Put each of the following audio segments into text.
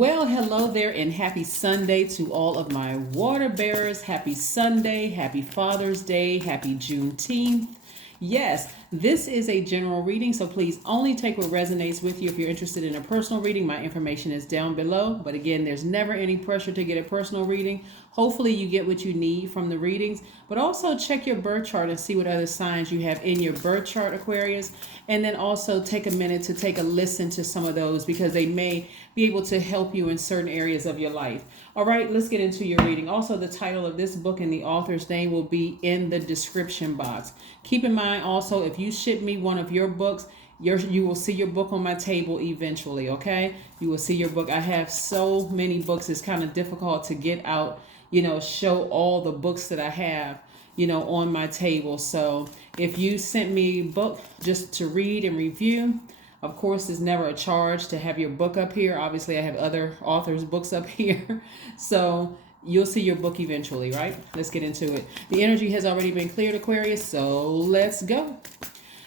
Well, hello there, and happy Sunday to all of my water bearers. Happy Sunday, happy Father's Day, happy Juneteenth. Yes, this is a general reading, so please only take what resonates with you. If you're interested in a personal reading, my information is down below. But again, there's never any pressure to get a personal reading. Hopefully, you get what you need from the readings, but also check your birth chart and see what other signs you have in your birth chart, Aquarius. And then also take a minute to take a listen to some of those because they may be able to help you in certain areas of your life. All right, let's get into your reading. Also, the title of this book and the author's name will be in the description box. Keep in mind also, if you ship me one of your books, you will see your book on my table eventually, okay? You will see your book. I have so many books, it's kind of difficult to get out, show all the books that I have, on my table. So if you sent me a book just to read and review, of course, there's never a charge to have your book up here. Obviously, I have other authors' books up here. So you'll see your book eventually, right? Let's get into it. The energy has already been cleared, Aquarius, so let's go.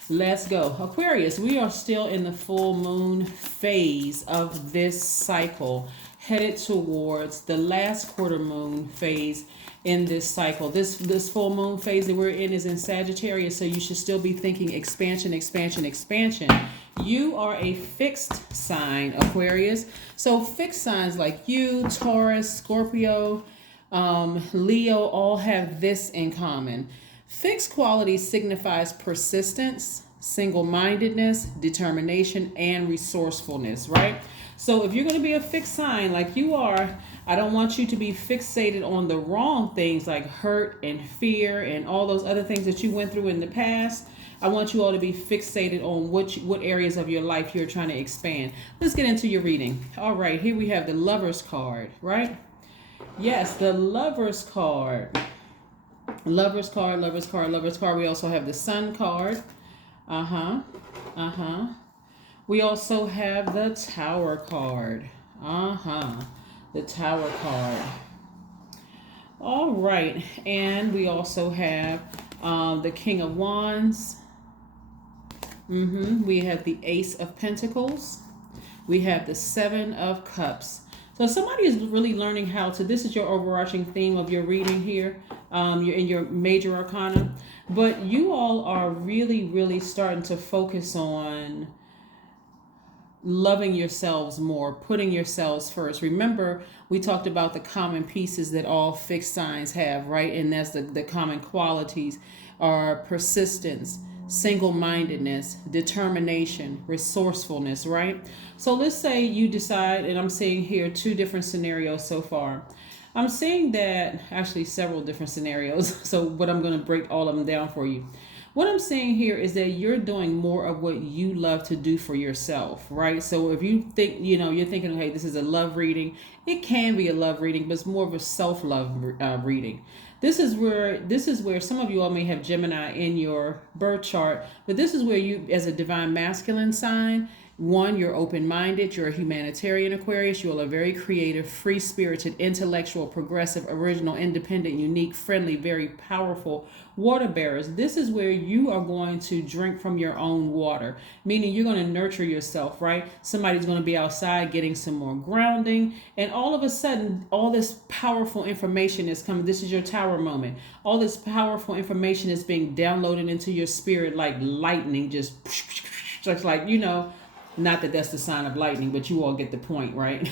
Let's go. Aquarius, we are still in the full moon phase of this cycle, headed towards the last quarter moon phase in this cycle. This full moon phase that we're in is in Sagittarius, so you should still be thinking expansion, expansion, expansion. You are a fixed sign, Aquarius. So fixed signs like you, Taurus, Scorpio, Leo all have this in common. Fixed quality signifies persistence, single-mindedness, determination, and resourcefulness, right? So if you're going to be a fixed sign like you are, I don't want you to be fixated on the wrong things like hurt and fear and all those other things that you went through in the past. I want you all to be fixated on what areas of your life you're trying to expand. Let's get into your reading. All right, here we have the Lover's card, right? Yes, the Lover's card. Lover's card, Lover's card, Lover's card. We also have the Sun card. We also have the Tower card. The Tower card. All right, and we also have the King of Wands. We have the Ace of Pentacles. We have the Seven of Cups. So somebody is really learning how to, this is your overarching theme of your reading here. You're in your major arcana. But you all are really, really starting to focus on loving yourselves more, putting yourselves first. Remember, we talked about the common pieces that all fixed signs have, right? And that's the common qualities are persistence, single-mindedness, determination, resourcefulness, right? So let's say you decide, and I'm seeing here two different scenarios so far. I'm seeing that, actually several different scenarios, but I'm going to break all of them down for you. What I'm saying here is that you're doing more of what you love to do for yourself, right? So if you think, you're thinking, hey, this is a love reading, it can be a love reading, but it's more of a self-love reading. This is where some of you all may have Gemini in your birth chart, but this is where you, as a divine masculine sign, one, you're open-minded, you're a humanitarian Aquarius, you all are very creative, free-spirited, intellectual, progressive, original, independent, unique, friendly, very powerful water bearers. This is where you are going to drink from your own water, meaning you're going to nurture yourself, right? Somebody's going to be outside getting some more grounding, and all of a sudden, all this powerful information is coming. This is your tower moment. All this powerful information is being downloaded into your spirit like lightning, just like, not that that's the sign of lightning, but you all get the point, right?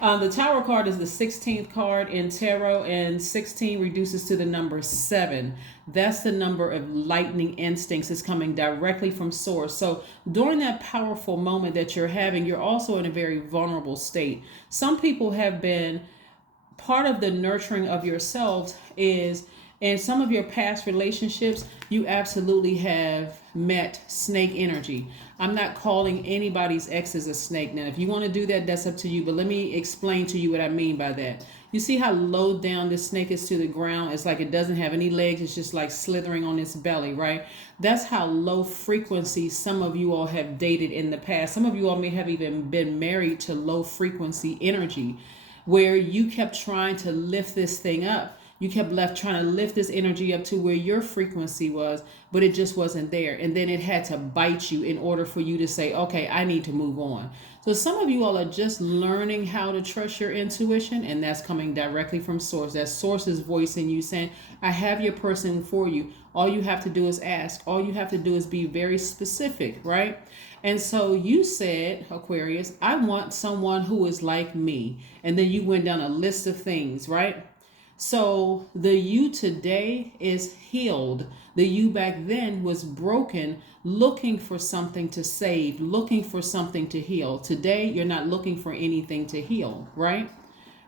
The Tower card is the 16th card in tarot, and 16 reduces to the number 7. That's the number of lightning instincts. It's coming directly from source. So during that powerful moment that you're having, you're also in a very vulnerable state. Some people have been, part of the nurturing of yourselves is, in some of your past relationships, you absolutely have met snake energy. I'm not calling anybody's exes a snake. Now, if you want to do that, that's up to you. But let me explain to you what I mean by that. You see how low down this snake is to the ground? It's like it doesn't have any legs. It's just like slithering on its belly, right? That's how low frequency some of you all have dated in the past. Some of you all may have even been married to low frequency energy, where you kept trying to lift this thing up. You kept trying to lift this energy up to where your frequency was, but it just wasn't there. And then it had to bite you in order for you to say, okay, I need to move on. So some of you all are just learning how to trust your intuition, and that's coming directly from source. That source's voice in you saying, I have your person for you. All you have to do is ask. All you have to do is be very specific, right? And so you said, Aquarius, I want someone who is like me. And then you went down a list of things, right? So the you today is healed. The you back then was broken, looking for something to save, looking for something to heal. Today, you're not looking for anything to heal, right?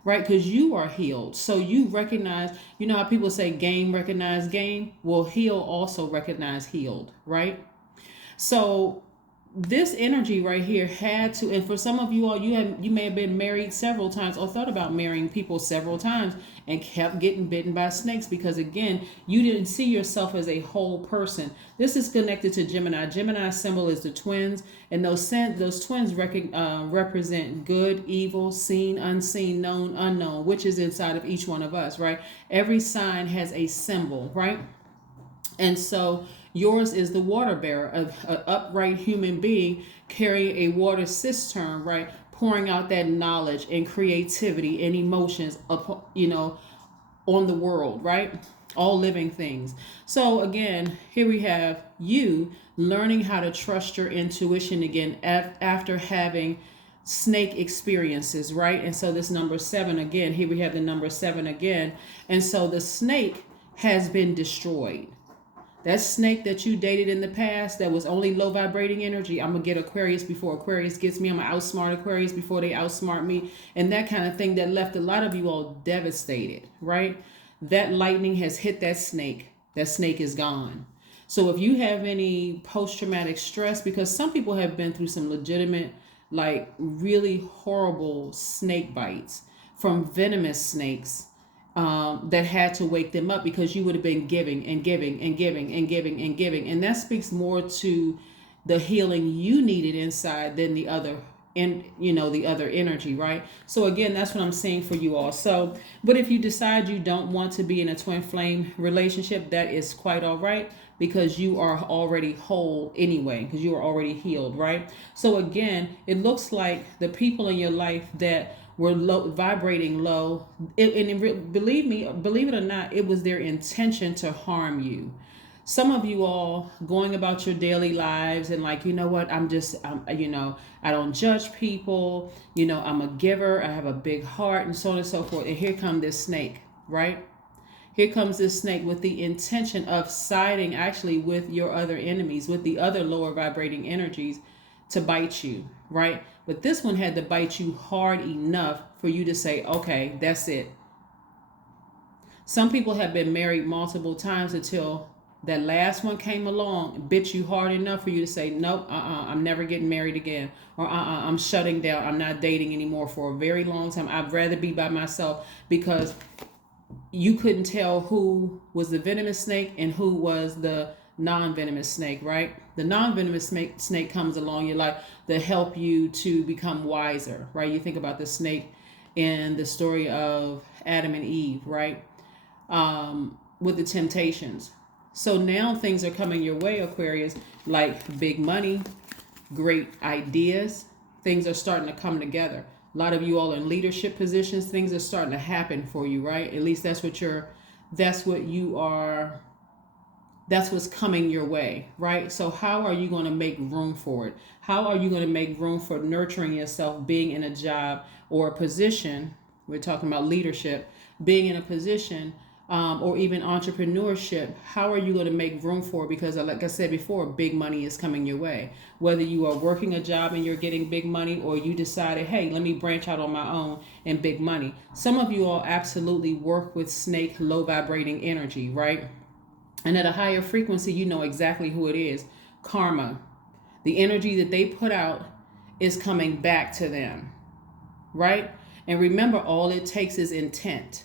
Right? Because you are healed. So you recognize, you know how people say game recognize game? Well, heal also recognize healed, right? So this energy right here had to, and for some of you all, you may have been married several times or thought about marrying people several times and kept getting bitten by snakes because again, you didn't see yourself as a whole person. This is connected to Gemini. Gemini symbol is the twins, and those twins represent good, evil, seen, unseen, known, unknown, which is inside of each one of us, right? Every sign has a symbol, right? And so yours is the water bearer, an upright human being carrying a water cistern, right? Pouring out that knowledge and creativity and emotions, on the world, right? All living things. So again, here we have you learning how to trust your intuition again after having snake experiences, right? And so this number 7 again, here we have the number 7 again. And so the snake has been destroyed. That snake that you dated in the past that was only low vibrating energy, I'm going to get Aquarius before Aquarius gets me. I'm going to outsmart Aquarius before they outsmart me. And that kind of thing that left a lot of you all devastated, right? That lightning has hit that snake. That snake is gone. So if you have any post-traumatic stress, because some people have been through some legitimate, like really horrible snake bites from venomous snakes, that had to wake them up because you would have been giving and giving and giving and giving and giving. And that speaks more to the healing you needed inside than the other the other energy, right? So again, that's what I'm saying for you all. So, but if you decide you don't want to be in a twin flame relationship, that is quite all right because you are already whole anyway, because you are already healed, right? So again, it looks like the people in your life that were vibrating low, believe it or not, it was their intention to harm you. Some of you all going about your daily lives and like, you know what, I don't judge people, I'm a giver, I have a big heart and so on and so forth. And here comes this snake, right? Here comes this snake with the intention of siding actually with your other enemies, with the other lower vibrating energies to bite you, right? But this one had to bite you hard enough for you to say, okay, that's it. Some people have been married multiple times until that last one came along and bit you hard enough for you to say, nope, I'm never getting married again. Or I'm shutting down. I'm not dating anymore for a very long time. I'd rather be by myself because you couldn't tell who was the venomous snake and who was the non-venomous snake, right? The non-venomous snake comes along your life to help you to become wiser, right? You think about the snake in the story of Adam and Eve, right? With the temptations. So now things are coming your way, Aquarius, like big money, great ideas. Things are starting to come together. A lot of you all in leadership positions, things are starting to happen for you, right? At least that's what's coming your way, right? So how are you going to make room for it? How are you going to make room for nurturing yourself, being in a job or a position? We're talking about leadership, being in a position or even entrepreneurship. How are you going to make room for it? Because like I said before, big money is coming your way. Whether you are working a job and you're getting big money or you decided, hey, let me branch out on my own and big money. Some of you all absolutely work with snake low vibrating energy, right? And at a higher frequency, you know exactly who it is. Karma. The energy that they put out is coming back to them, right? And remember, all it takes is intent,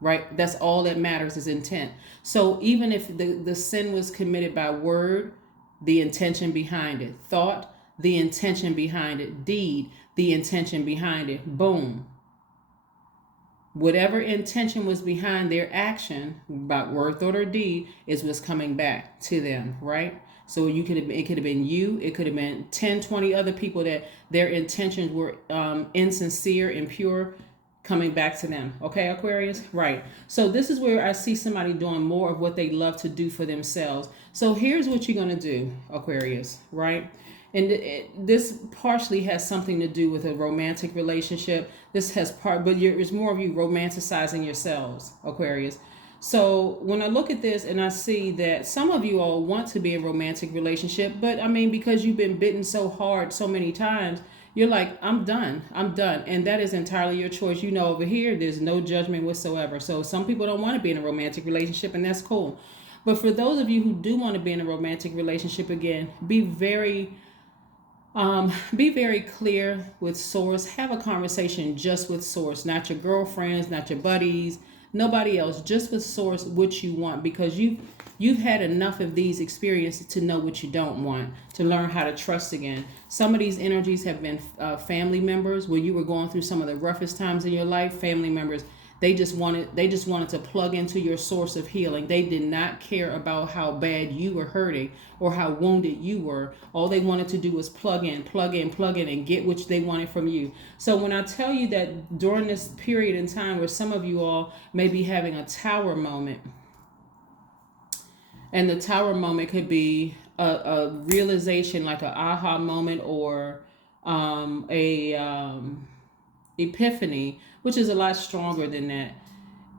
right? That's all that matters is intent. So even if the sin was committed by word, the intention behind it. Thought, the intention behind it. Deed, the intention behind it. Boom. Whatever intention was behind their action, about word, thought, or deed, is what's coming back to them, right? So it could have been you, it could have been 10, 20 other people that their intentions were insincere, impure, coming back to them. Okay, Aquarius? Right. So this is where I see somebody doing more of what they love to do for themselves. So here's what you're going to do, Aquarius, right? And this partially has something to do with a romantic relationship. This has but it's more of you romanticizing yourselves, Aquarius. So when I look at this and I see that some of you all want to be in a romantic relationship, but I mean, because you've been bitten so hard so many times, you're like, I'm done. And that is entirely your choice. You know, over here, there's no judgment whatsoever. So some people don't want to be in a romantic relationship, and that's cool. But for those of you who do want to be in a romantic relationship, again, be very clear with source. Have a conversation just with source, not your girlfriends, not your buddies, nobody else, just with source what you want, because you've had enough of these experiences to know what you don't want, to learn how to trust again. Some of these energies have been family members when you were going through some of the roughest times in your life. Family members, they just wanted to plug into your source of healing. They did not care about how bad you were hurting or how wounded you were. All they wanted to do was plug in, and get what they wanted from you. So when I tell you that during this period in time where some of you all may be having a tower moment, and the tower moment could be a realization, like an aha moment, or a epiphany, which is a lot stronger than that.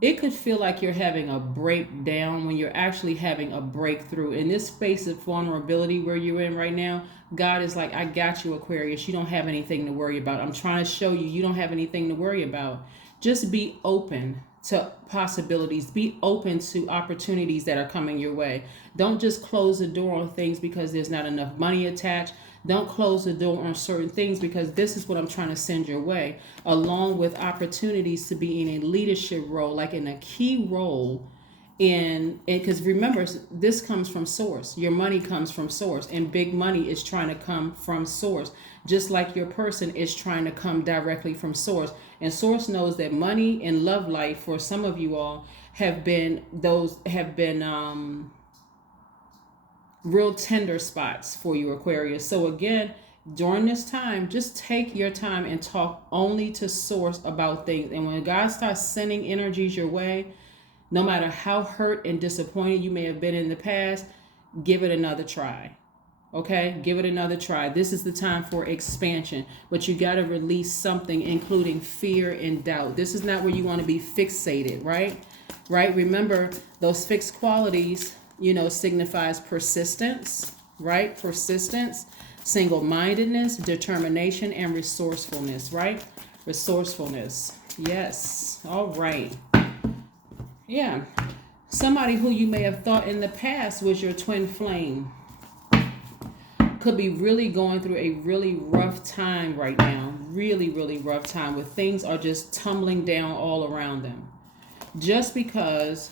It could feel like you're having a breakdown when you're actually having a breakthrough. In this space of vulnerability where you're in right now, God is like, I got you, Aquarius. You don't have anything to worry about. I'm trying to show you don't have anything to worry about. Just be open to possibilities. Be open to opportunities that are coming your way. Don't just close the door on things because there's not enough money attached. Don't close the door on certain things, because this is what I'm trying to send your way, along with opportunities to be in a leadership role, like in a key role because remember, this comes from source. Your money comes from source, and big money is trying to come from source, just like your person is trying to come directly from source. And source knows that money and love life for some of you all have been real tender spots for you, Aquarius. So again, during this time, just take your time and talk only to source about things. And when God starts sending energies your way, no matter how hurt and disappointed you may have been in the past, give it another try. Okay, give it another try. This is the time for expansion, but you got to release something, including fear and doubt. This is not where you want to be fixated, right? Remember, those fixed qualities, signifies persistence, right? Persistence, single-mindedness, determination, and resourcefulness, right? Resourcefulness. Yes. All right. Yeah. Somebody who you may have thought in the past was your twin flame could be really going through a really rough time right now. Really, really rough time where things are just tumbling down all around them. Just because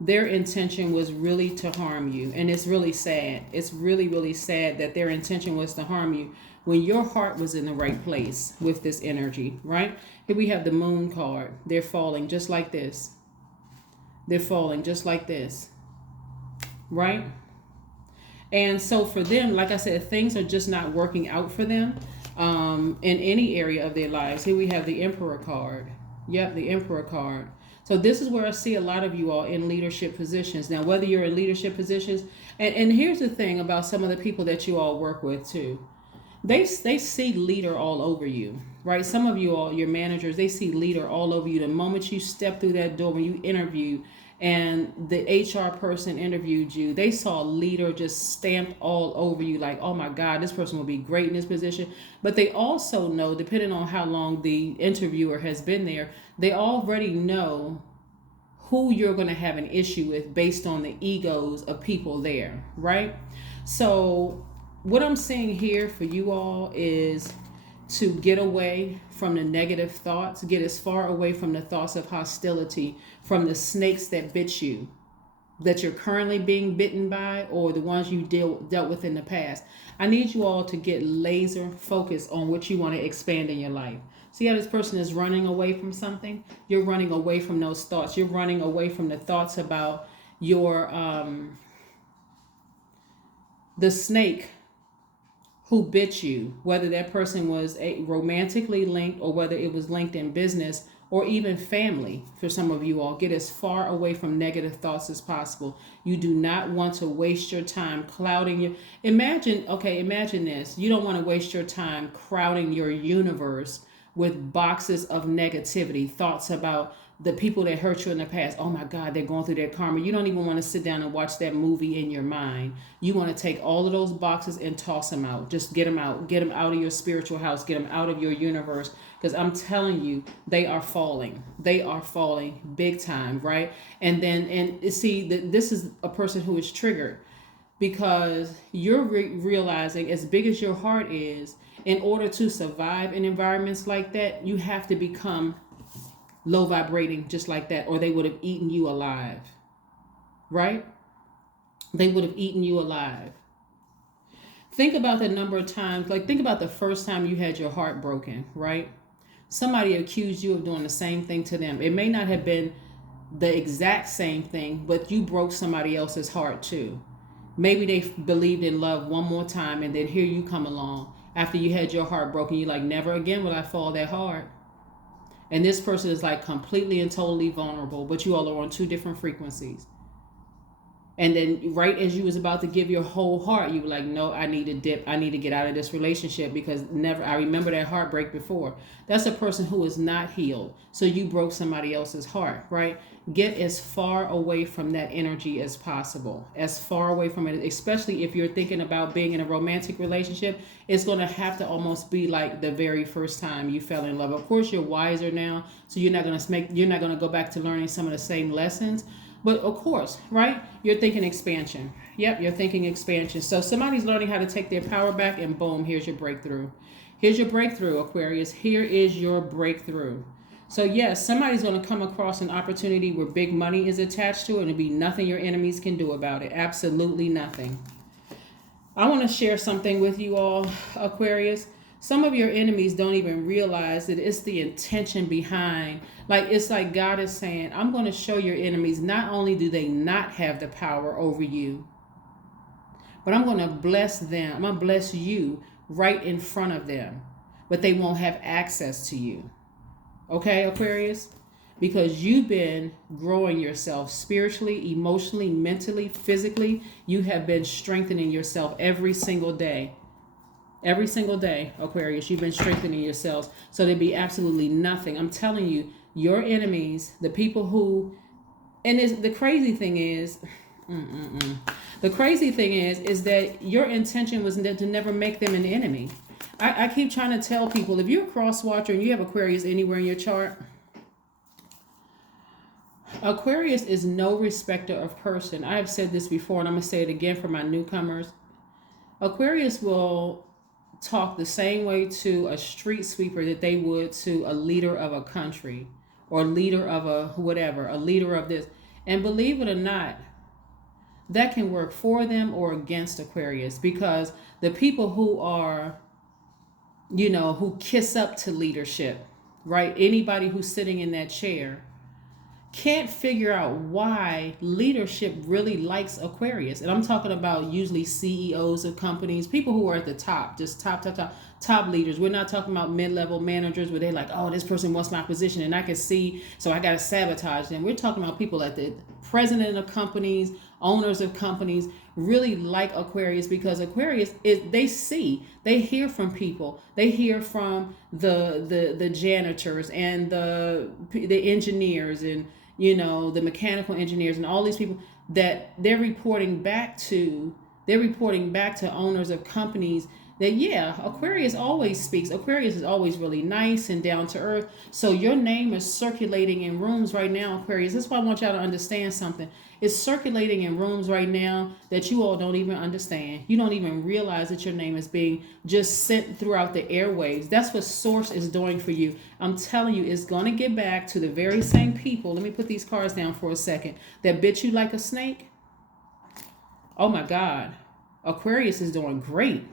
their intention was really to harm you. And it's really sad. It's really, really sad that their intention was to harm you when your heart was in the right place with this energy, right? Here we have the Moon card. They're falling just like this. They're falling just like this, right? And so for them, like I said, things are just not working out for them in any area of their lives. Here we have the Emperor card. Yep, the Emperor card. So this is where I see a lot of you all in leadership positions. Now, whether you're in leadership positions, and here's the thing about some of the people that you all work with too. They see leader all over you, right? Some of you all, your managers, they see leader all over you. The moment you step through that door, when you interview and the HR person interviewed you, they saw leader just stamped all over you, like, oh my God, this person will be great in this position. But they also know, depending on how long the interviewer has been there, they already know who you're going to have an issue with based on the egos of people there, right? So what I'm saying here for you all is to get away from the negative thoughts, get as far away from the thoughts of hostility, from the snakes that bit you, that you're currently being bitten by, or the ones you dealt with in the past. I need you all to get laser focused on what you want to expand in your life. See how this person is running away from something? You're running away from those thoughts. You're running away from the thoughts about your the snake who bit you, whether that person was romantically linked or whether it was linked in business or even family. For some of you all, get as far away from negative thoughts as possible. You do not want to waste your time clouding your imagine this. You don't want to waste your time crowding your universe with boxes of negativity, thoughts about the people that hurt you in the past. Oh my God, they're going through their karma. You don't even want to sit down and watch that movie in your mind. You want to take all of those boxes and toss them out. Just get them out. Get them out of your spiritual house. Get them out of your universe. Because I'm telling you, they are falling. They are falling big time, right? And see, this is a person who is triggered because you're realizing, as big as your heart is, in order to survive in environments like that, you have to become low vibrating just like that, or they would have eaten you alive, right? They would have eaten you alive. Think about the number of times, think about the first time you had your heart broken, right? Somebody accused you of doing the same thing to them. It may not have been the exact same thing, but you broke somebody else's heart too. Maybe they believed in love one more time, and then here you come along after you had your heart broken. You're like, never again will I fall that hard. And this person is completely and totally vulnerable, but you all are on two different frequencies. And then right as you was about to give your whole heart, you were like, no, I need to dip. I need to get out of this relationship because I remember that heartbreak before. That's a person who is not healed. So you broke somebody else's heart, right? Get as far away from that energy as possible. As far away from it, especially if you're thinking about being in a romantic relationship. It's going to have to almost be like the very first time you fell in love. Of course, you're wiser now, so you're not going to go back to learning some of the same lessons. But of course, right? You're thinking expansion. Yep, you're thinking expansion. So somebody's learning how to take their power back, and boom, here's your breakthrough. Here's your breakthrough, Aquarius. Here is your breakthrough. So yes, somebody's going to come across an opportunity where big money is attached to it, and it'll be nothing your enemies can do about it. Absolutely nothing. I want to share something with you all, Aquarius. Some of your enemies don't even realize that it's the intention behind. It's like God is saying, I'm going to show your enemies, not only do they not have the power over you, but I'm going to bless them. I'm going to bless you right in front of them, but they won't have access to you. Okay, Aquarius? Because you've been growing yourself spiritually, emotionally, mentally, physically. You have been strengthening yourself every single day. Every single day, Aquarius, you've been strengthening yourselves. So there'd be absolutely nothing. I'm telling you, your enemies, the people who, and the crazy thing is, the crazy thing is that your intention was to never make them an enemy. I keep trying to tell people, if you're a cross watcher and you have Aquarius anywhere in your chart, Aquarius is no respecter of person. I have said this before, and I'm going to say it again for my newcomers. Aquarius will talk the same way to a street sweeper that they would to a leader of a country or leader of a whatever, a leader of this. And believe it or not, that can work for them or against Aquarius, because the people who are, who kiss up to leadership, right? Anybody who's sitting in that chair can't figure out why leadership really likes Aquarius. And I'm talking about usually CEOs of companies, people who are at the top, just top leaders. We're not talking about mid-level managers where they're like, oh, this person wants my position and I can see, so I got to sabotage them. We're talking about people at the president of companies, owners of companies, really like Aquarius, because Aquarius is, they hear from people. They hear from the janitors and the engineers and the mechanical engineers and all these people that they're reporting back to owners of companies that, yeah, Aquarius always speaks. Aquarius is always really nice and down to earth. So your name is circulating in rooms right now, Aquarius. That's why I want y'all to understand something. It's circulating in rooms right now that you all don't even understand. You don't even realize that your name is being just sent throughout the airwaves. That's what Source is doing for you. I'm telling you, it's going to get back to the very same people. Let me put these cards down for a second. That bit you like a snake. Oh my God. Aquarius is doing great.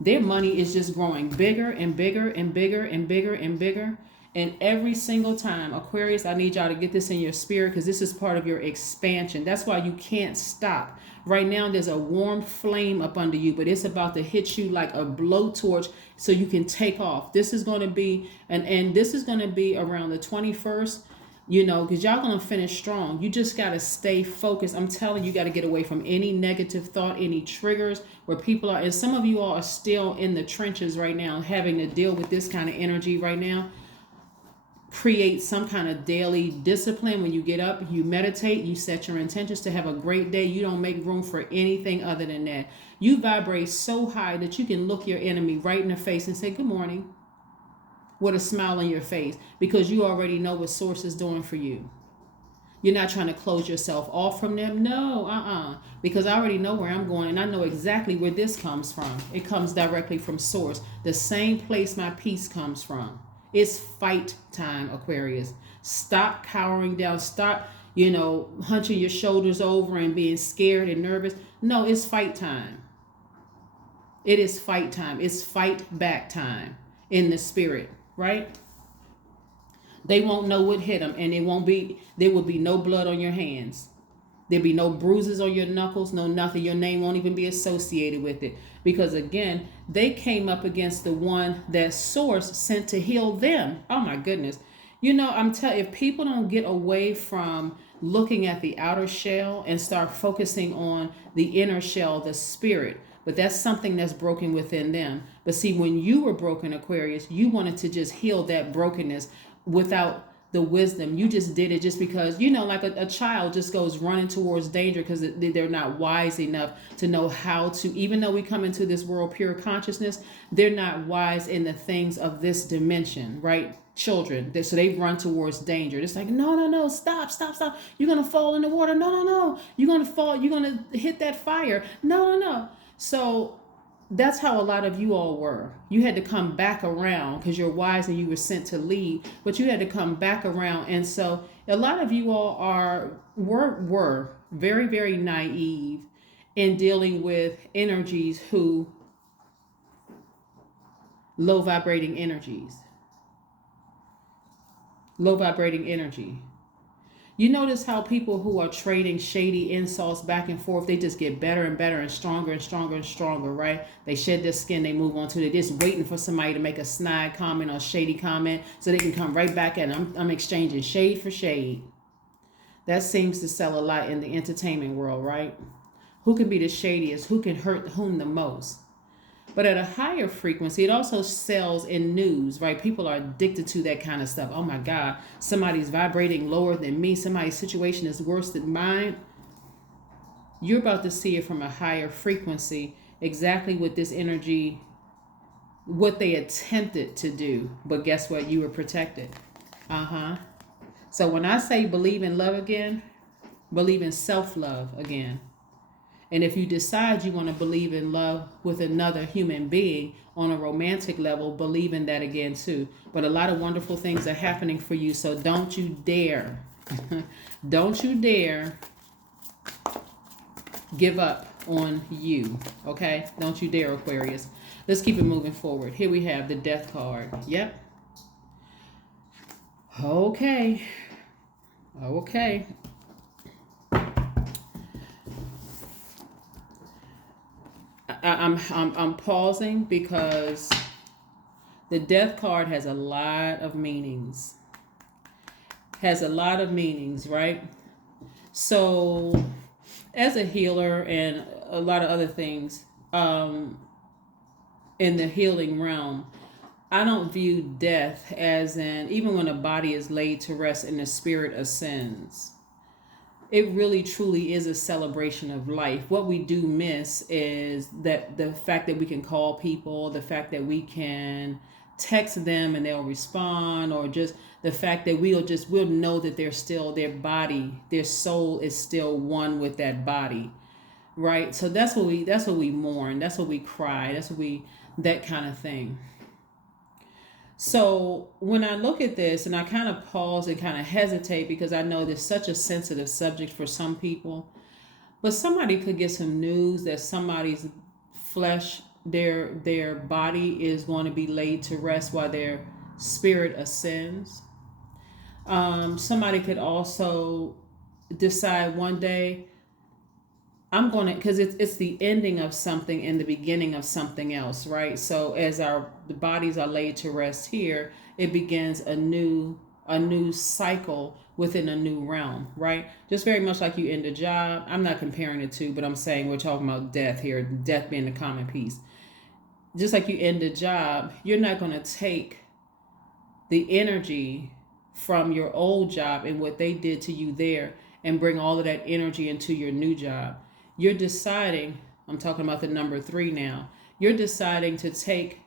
Their money is just growing bigger and bigger and bigger and bigger and bigger. And every single time, Aquarius, I need y'all to get this in your spirit because this is part of your expansion. That's why you can't stop. Right now, there's a warm flame up under you, but it's about to hit you like a blowtorch so you can take off. This is going to be, and this is going to be around the 21st, because y'all going to finish strong. You just got to stay focused. I'm telling you, got to get away from any negative thought, any triggers where people are, and some of you all are still in the trenches right now, having to deal with this kind of energy right now. Create some kind of daily discipline. When you get up, you meditate, you set your intentions to have a great day. You don't make room for anything other than that. You vibrate so high that you can look your enemy right in the face and say, good morning, with a smile on your face, because you already know what source is doing for you. You're not trying to close yourself off from them. No, because I already know where I'm going and I know exactly where this comes from. It comes directly from source, the same place my peace comes from. It's fight time, Aquarius. Stop cowering down. Stop, hunching your shoulders over and being scared and nervous. No, it's fight time. It is fight time. It's fight back time in the spirit, right? They won't know what hit them, and there will be no blood on your hands. There'll be no bruises on your knuckles, no nothing. Your name won't even be associated with it. Because again, they came up against the one that source sent to heal them. Oh my goodness. If people don't get away from looking at the outer shell and start focusing on the inner shell, the spirit, but that's something that's broken within them. But see, when you were broken, Aquarius, you wanted to just heal that brokenness without the wisdom. You just did it just because, like a child just goes running towards danger because they're not wise enough to know how to, even though we come into this world pure consciousness, they're not wise in the things of this dimension, right? Children, so they run towards danger. It's like, no, stop. You're going to fall in the water. No. You're going to fall. You're going to hit that fire. No. So that's how a lot of you all were. You had to come back around because you're wise and you were sent to lead, but you had to come back around. And so a lot of you all were very, very naive in dealing with energies low vibrating energy. You notice how people who are trading shady insults back and forth, they just get better and better and stronger and stronger and stronger, right? They shed their skin, they move on to it. They're just waiting for somebody to make a snide comment or shady comment so they can come right back at them. I'm exchanging shade for shade. That seems to sell a lot in the entertainment world, right? Who can be the shadiest? Who can hurt whom the most? But at a higher frequency, it also sells in news, right? People are addicted to that kind of stuff. Oh my God, somebody's vibrating lower than me. Somebody's situation is worse than mine. You're about to see it from a higher frequency, exactly what this energy, what they attempted to do. But guess what? You were protected. So when I say believe in love again, believe in self-love again. And if you decide you want to believe in love with another human being on a romantic level, believe in that again too. But a lot of wonderful things are happening for you. So don't you dare, don't you dare give up on you. Okay? Don't you dare, Aquarius. Let's keep it moving forward. Here we have the Death card. Yep. Okay. I'm pausing because the Death card has a lot of meanings. Right? So as a healer and a lot of other things in the healing realm, I don't view death as even when a body is laid to rest and the spirit ascends. It really truly is a celebration of life. What we do miss is that the fact that we can call people, the fact that we can text them and they'll respond, or just the fact that we'll know that they're still, their body, their soul is still one with that body, right? So that's what we mourn, that's what we cry, that kind of thing. So when I look at this and I kind of pause and kind of hesitate because I know there's such a sensitive subject for some people, but somebody could get some news that somebody's flesh their body is going to be laid to rest while their spirit ascends. Somebody could also decide one day, I'm going to, because it's the ending of something and the beginning of something else, right? So as the bodies are laid to rest here, it begins a new cycle within a new realm, right? Just very much like you end a job. I'm not comparing it to, but I'm saying we're talking about death here, death being the common piece. Just like you end a job, you're not going to take the energy from your old job and what they did to you there and bring all of that energy into your new job. You're deciding, I'm talking about the number 3 now, you're deciding to take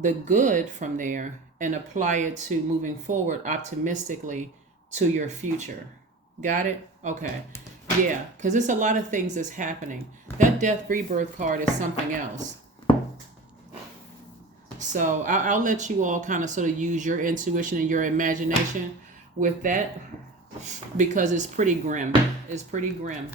the good from there and apply it to moving forward optimistically to your future. Got it? Okay. Yeah, because it's a lot of things that's happening. That death rebirth card is something else. So I'll let you all kind of sort of use your intuition and your imagination with that, because it's pretty grim. It's pretty grim.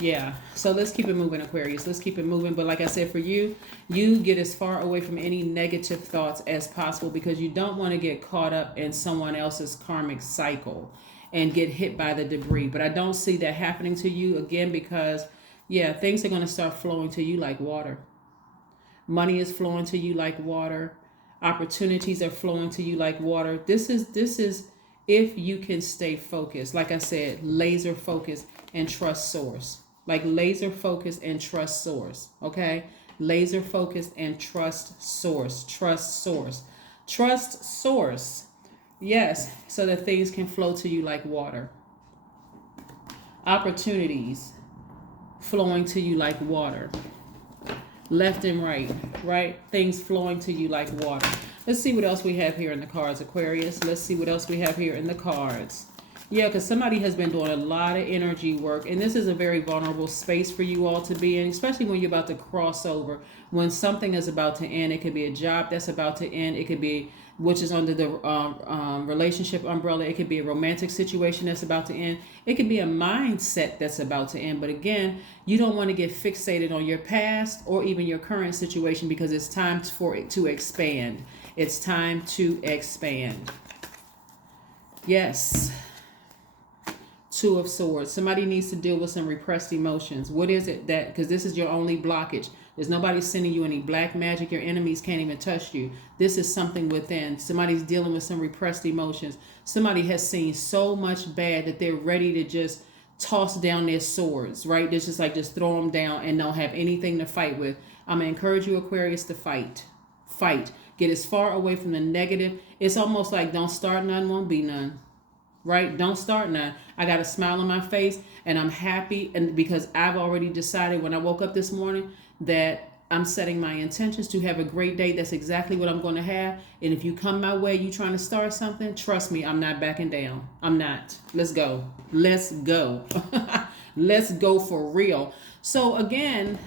Yeah. So let's keep it moving, Aquarius. Let's keep it moving. But like I said, for you get as far away from any negative thoughts as possible, because you don't want to get caught up in someone else's karmic cycle and get hit by the debris. But I don't see that happening to you, again, because things are going to start flowing to you like water. Money is flowing to you like water. Opportunities are flowing to you like water. This is if you can stay focused. Like I said, laser focus and trust source. Like laser focus and trust source. Okay? Laser focus and trust source. Trust source. Trust source. Yes, so that things can flow to you like water. Opportunities flowing to you like water. Left and right? Things flowing to you like water. Let's see what else we have here in the cards, Aquarius. Let's see what else we have here in the cards. Yeah, because somebody has been doing a lot of energy work, and this is a very vulnerable space for you all to be in, especially when you're about to cross over. When something is about to end, it could be a job that's about to end. It could be, which is under the relationship umbrella. It could be a romantic situation that's about to end. It could be a mindset that's about to end. But again, you don't want to get fixated on your past or even your current situation, because it's time for it to expand. It's time to expand. Yes. 2 of Swords. Somebody needs to deal with some repressed emotions. What is it that, because this is your only blockage. There's nobody sending you any black magic. Your enemies can't even touch you. This is something within. Somebody's dealing with some repressed emotions. Somebody has seen so much bad that they're ready to just toss down their swords, right? It's just like, just throw them down and don't have anything to fight with. I'm going to encourage you, Aquarius, to fight. Fight. Get as far away from the negative. It's almost like don't start none, won't be none. Right? Don't start none. I got a smile on my face and I'm happy, and because I've already decided when I woke up this morning that I'm setting my intentions to have a great day. That's exactly what I'm going to have. And if you come my way, you trying to start something, trust me, I'm not backing down. I'm not. Let's go. Let's go. Let's go for real. So again,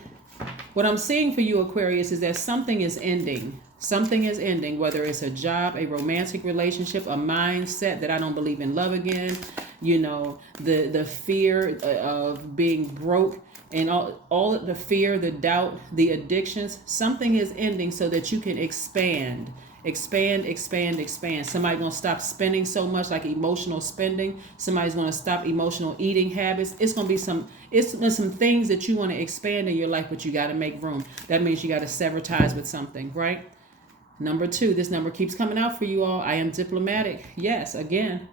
what I'm seeing for you, Aquarius, is that something is ending. Something is ending, whether it's a job, a romantic relationship, a mindset that I don't believe in love again, the fear of being broke, and all the fear, the doubt, the addictions. Something is ending so that you can expand. Somebody's going to stop spending so much, like emotional spending. Somebody's going to stop emotional eating habits. It's going to be some things that you want to expand in your life, but you got to make room. That means you got to sever ties with something, right? Number 2, this number keeps coming out for you all. I am diplomatic. Yes, again,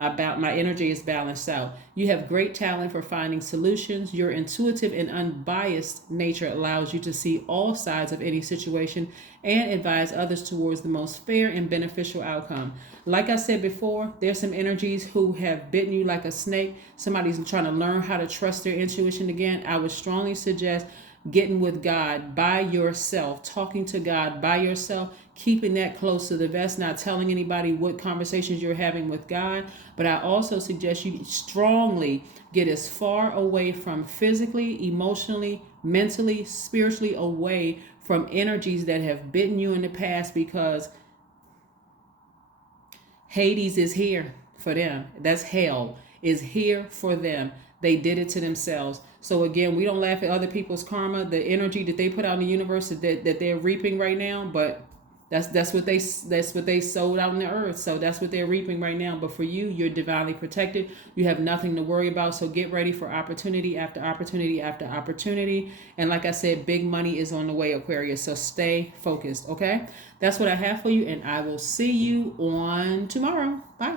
my energy is balanced out. You have great talent for finding solutions. Your intuitive and unbiased nature allows you to see all sides of any situation and advise others towards the most fair and beneficial outcome. Like I said before, there's some energies who have bitten you like a snake. Somebody's trying to learn how to trust their intuition again. I would strongly suggest getting with God by yourself, talking to God by yourself, keeping that close to the vest, not telling anybody what conversations you're having with God. But I also suggest you strongly get as far away from physically, emotionally, mentally, spiritually away from energies that have bitten you in the past, because Hades is here for them. That's hell is here for them. They did it to themselves. So again, we don't laugh at other people's karma, the energy that they put out in the universe that they're reaping right now. But that's what they sowed out in the earth. So that's what they're reaping right now. But for you, you're divinely protected. You have nothing to worry about. So get ready for opportunity after opportunity after opportunity. And like I said, big money is on the way, Aquarius. So stay focused. Okay, that's what I have for you, and I will see you on tomorrow. Bye.